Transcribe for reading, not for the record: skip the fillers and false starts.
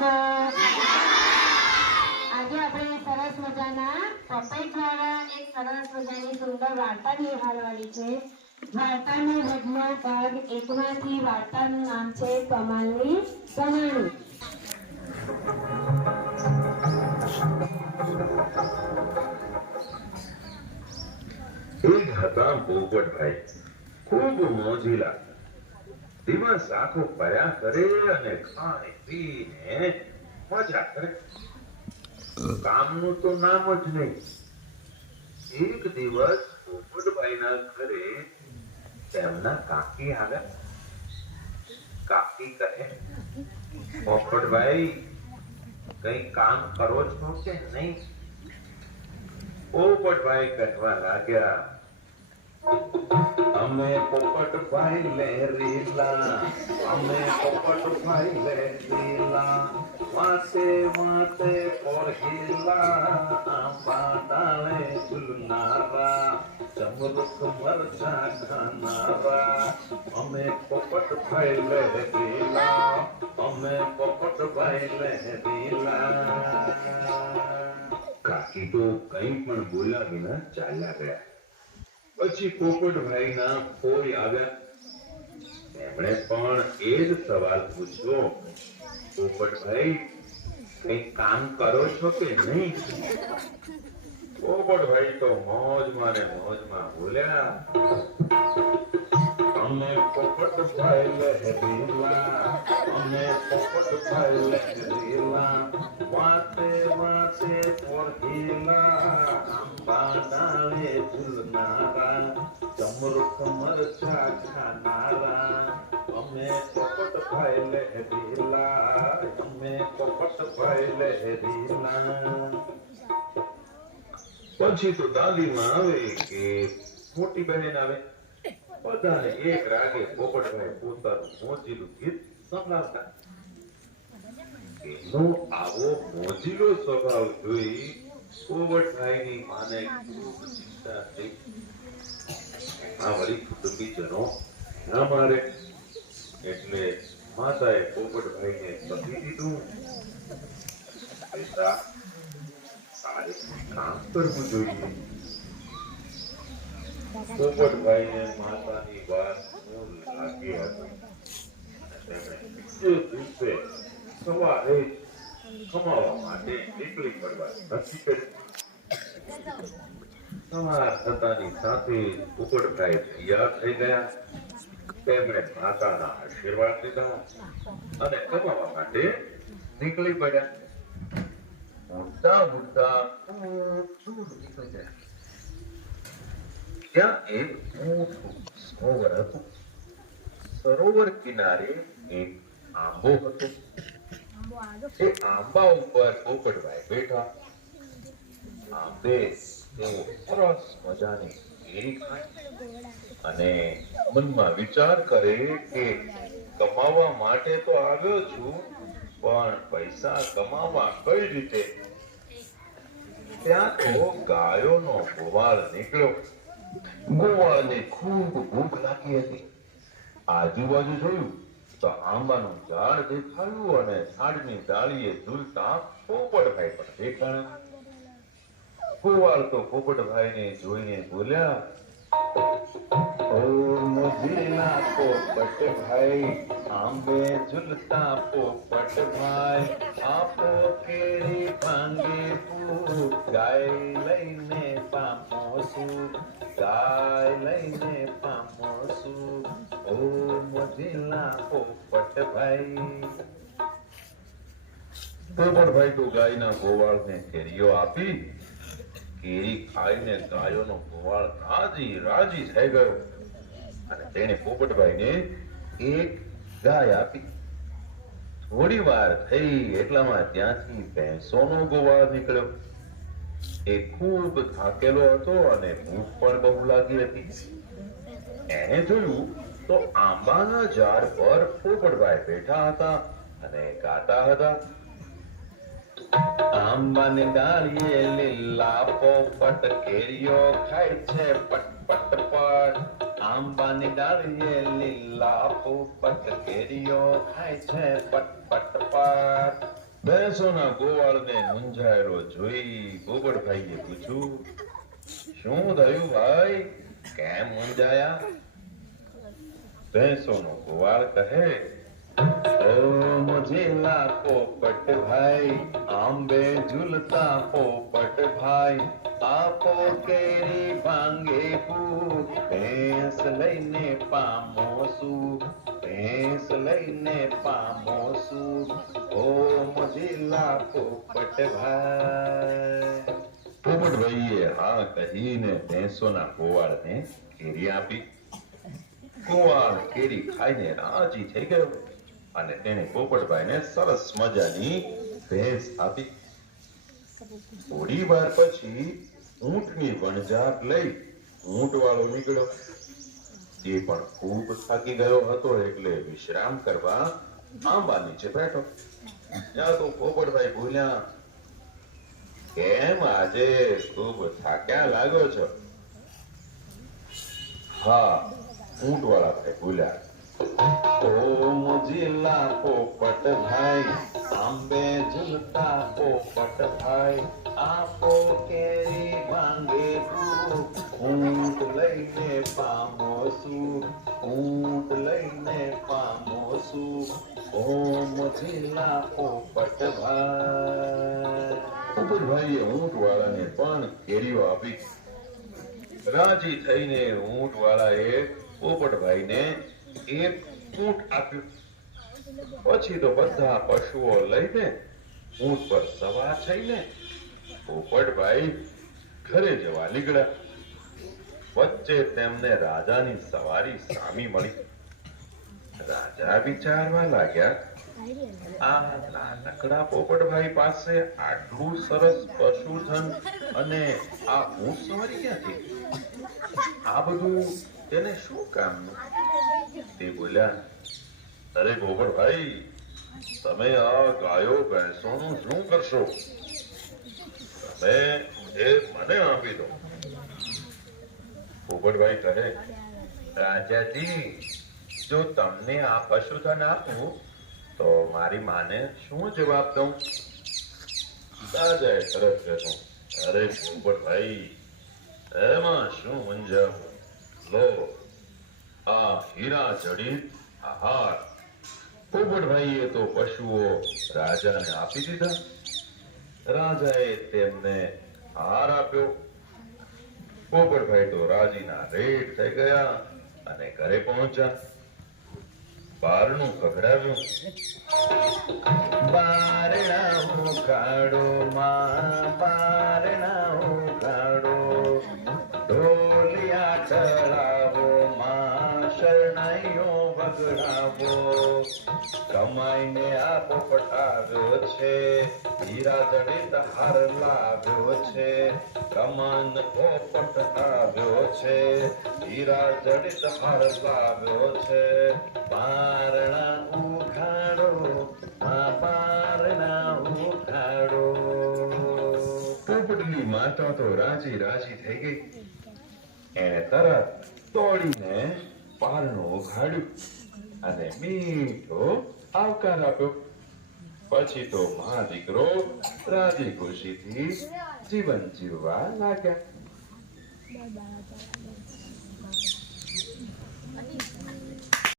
બાળકો, આજે આપણે સરસ મજાના પપઈ દ્વારા એક સરસ મજાની સુંદર વાર્તા નિહાળવાની છે. વાર્તાનો પહેલો ભાગ એકમાંથી વાર્તાનું નામ છે કમાલની કમાણી. એક હતા પોપટભાઈ, ખૂબ મોજીલા. દિવસ આખો ફર્યા કરે અને ખાઈ પીને મજા કરે. કામનું તો નામ જ નહીં. એક દિવસ પોપટભાઈના ઘરે તેમના કાકી આવ્યા. કાકી કહે, પોપટભાઈ કઈ કામ કરો છો કે નહીં? પોપટભાઈ કહેવા લાગ્યા, અમે પોપટભાઈ લહેરીલા, અમે પોપટભાઈ લહેરીલા, માથે માથે પોરહીલા, આંબા ડાળે ઝૂલનારા, ચમરુખ મરચા ખાનારા, અમે પોપટભાઈ લહેરીલા, અમે પોપટભાઈ લહેરીલા. કાકી તો કંઈ પણ બોલ્યા વિના ચાલ્યા ગયા. પછી પોપટભાઈના ફોઈ આવ્યા. તેમણે પણ એ જ સવાલ પૂછ્યો, પોપટભાઈ કઈ કામ કરો છો કે નહીં? પોપટભાઈ તો મોજમાં ને મોજમાં બોલ્યા, અમે પોપટભાઈ લહેરીલા, અમે પોપટભાઈ લહેરીલા, વાતે વાતે પોરહીલા, આંબા ડાળે ઝૂલનારા, ચમરુખ મરચા ખાનારા, અમે પોપટભાઈ લહેરીલા, અમે પોપટભાઈ લહેરીલા. પછી તો દાદીમાં આવે કે મોટી બહેન આવે. બધાને એક રાગે પોપટભાઈ પોતાનું મોજીલું ગીત સંભળાવતા. એનો આવો મોજીલો સ્વભાવ જોઈ પોપટભાઈની માને ખૂબ ચિંતા થઈ. આ વળી કુટુંબીજનો ના મારે એટલે માતાએ પોપટભાઈને કહી દીધું, બેટા તારે કામ કરવું જોઈએ. પોપટભાઈને માતાની વાત લાગી હતી. તેમણે બીજે દિવસે સવારે કમાવા માટે નીકળી પડવા નક્કી કર્યું. સવાર થતાની સાથે પોપટભાઈ તૈયાર થઈ ગયા. તેમણે માતાના આશીર્વાદ લીધા અને કમાવા માટે નીકળી પડ્યા. ઉડતા ઉડતા દૂર નીકળી ગયા. ત્યાં એક મોટું સરોવર હતું. સરોવર કિનારે એક આંબો હતો. એ આંબા ઉપર પોપટભાઈ બેઠા. આંબે તેઓ સરસ મજાની કેરી ખાય અને મનમાં વિચાર કરે કે કમાવા માટે તો આવ્યો છું, પણ પૈસા કમાવા કઈ રીતે? ત્યાં તો ગાયોનો ગોવાળ નીકળ્યો. ગોવાળને ખૂબ ભૂખ લાગી હતી. આજુબાજુ જોયું તો આંબાનું ઝાડ દેખાયું અને ઝાડની ડાળીએ ઝૂલતા પોપટભાઈ પણ દેખાયા. ગોવાળ તો પોપટભાઈને જોઈને બોલ્યા, ઓ મોજીલા પોપટભાઈ, આંબે ઝૂલતા પોપટભાઈ, આપો કેરી ભાંગે પૂ, ગાય લઈને પામો છું, ગાય લઈને પામો છું, ઓ મોજીલા પોપટભાઈ. પોપટભાઈ તો ગાયના ગોવાળને કેરીઓ આપી. કેરી ખાઈને ગાયોનો ગોવાળ રાજી રાજી થઈ ગયો અને તેણે પોપટભાઈને એક ગાય આપી. થોડી વાર થઈ એટલામાં ત્યાંથી ભેંસોનો ગોવાળ નીકળ્યો. એ ખૂબ થાકેલો હતો અને ભૂખ પણ બહુ લાગી હતી. એણે જોયું તો આંબાના ઝાડ પર પોપટભાઈ બેઠા હતા અને ગાતા હતા, આંબાની ડાળીએ લીલા પોપટ કેરીઓ ખાય છે પટ પટ પટ, આંબાની ડાળીએ લીલા પોપટ કેરીઓ ખાય છે પટ પટ પટ. ભેંસોના ગોવાળને મૂંઝાયેલો જોઈ પોપટભાઈએ પૂછ્યું, શું થયું ભાઈ, કેમ મૂંઝાયા? ભેંસોનો ગોવાળ કહે, ઓ મુજીલા પોપટ ભાઈ, આંબે ઝૂલતા પોપટ ભાઈ, આપો કેરી ભાંગે ફૂ, ભેંસ લઈને પામો શું, ભેંસ લઈને પામો શું, ઓ મુજીલા પોપટ ભાઈ. પોપટભાઈએ હા કહીને ભેંસોના ગોવાળને કેરી આપી. ગોવાળ કેરી ખાઈને રાજી થઈ ગયો અને તેણે પોપટભાઈને સરસ મજાની ભેંસ આપી. થોડી વાર પછી ઊંટની વણઝાપ લઈ ઊંટવાળો નીકળ્યો. એ પણ ખૂબ થાકી ગયો હતો એટલે વિશ્રામ કરવા આંબા નીચે બેઠો. ત્યાં તો પોપટભાઈ બોલ્યા, કેમ આજે ખૂબ થાક્યા લાગો છો? હા, ઊંટવાળા ભાઈ બોલ્યા, ઓ મુજીલા પોપટ ભાઈ, આંબે ઝૂલતા પોપટ ભાઈ, આપો કેરી ભાંગે ફૂ, ઊંટ લઈને પામો શું, ઊંટ લઈને પામો શું, ઓ મુજીલા પોપટ ભાઈ. પોપટભાઈએ ઊંટવાળાને પણ કેરીઓ આપી. રાજી થઈને ઊંટવાળાએ પોપટભાઈને એક ઊંટ આપ્યું. પછી તો બધા પશુઓ લઈને ઊંટ પર સવાર થઈને પોપટભાઈ ઘરે જવા નીકળ્યા. વચ્ચે તેમને રાજાની સવારી સામી મળી. રાજા વિચારવા લાગ્યા, આ નાનકડા પોપટભાઈ પાસે આટલું સરસ પશુધન અને આ ઊંટ સવારી ક્યાંથી? આ બધું તેને શું કામનું? તે બોલ્યા, અરે પોપટભાઈ, તમે આ ગાયો ભેંસોનું શું કરશો? તમે એ મને આપી દો. પોપટભાઈ કહે, રાજાજી, જો તમને આ પશુધન આપું તો મારી માને શું જવાબ દઉં? રાજાએ તરત કહ્યું, અરે પોપટભાઈ, એમાં શું મૂંઝાવું? લો, આ હીરા જડિત આહાર. પોપટભાઈએ તો પશુઓ રાજાને આપી દીધા. રાજાએ તેમને આહાર આપ્યો. પોપટભાઈ તો રાજીના રેડ થઈ ગયા અને ઘરે પહોંચ્યા. બારણું ખખડાવ્યું. બારણા ઉઘાડો માં, બારણા ઉઘાડો, ઢોલિયા ચડાવો માં, શરણાઈઓ વગડાવો. કમાઈને આ પોપટ આવ્યો છે, હીરા જડિત હાર લાવ્યો છે. કમાન પોપટ આવ્યો છે, હીરા જડિત હાર લાવ્યો છે. બારણા ઉઘાડો માં, બારણા ઉઘાડો. પોપટની માતા તો રાજી રાજી થઈ ગઈ. એણે તરત દોડીને બારણું ઉઘાડ્યું અને મીઠો આવકાર આપ્યો. પછી તો મા દીકરો રાજી ખુશીથી જીવન જીવવા લાગ્યા.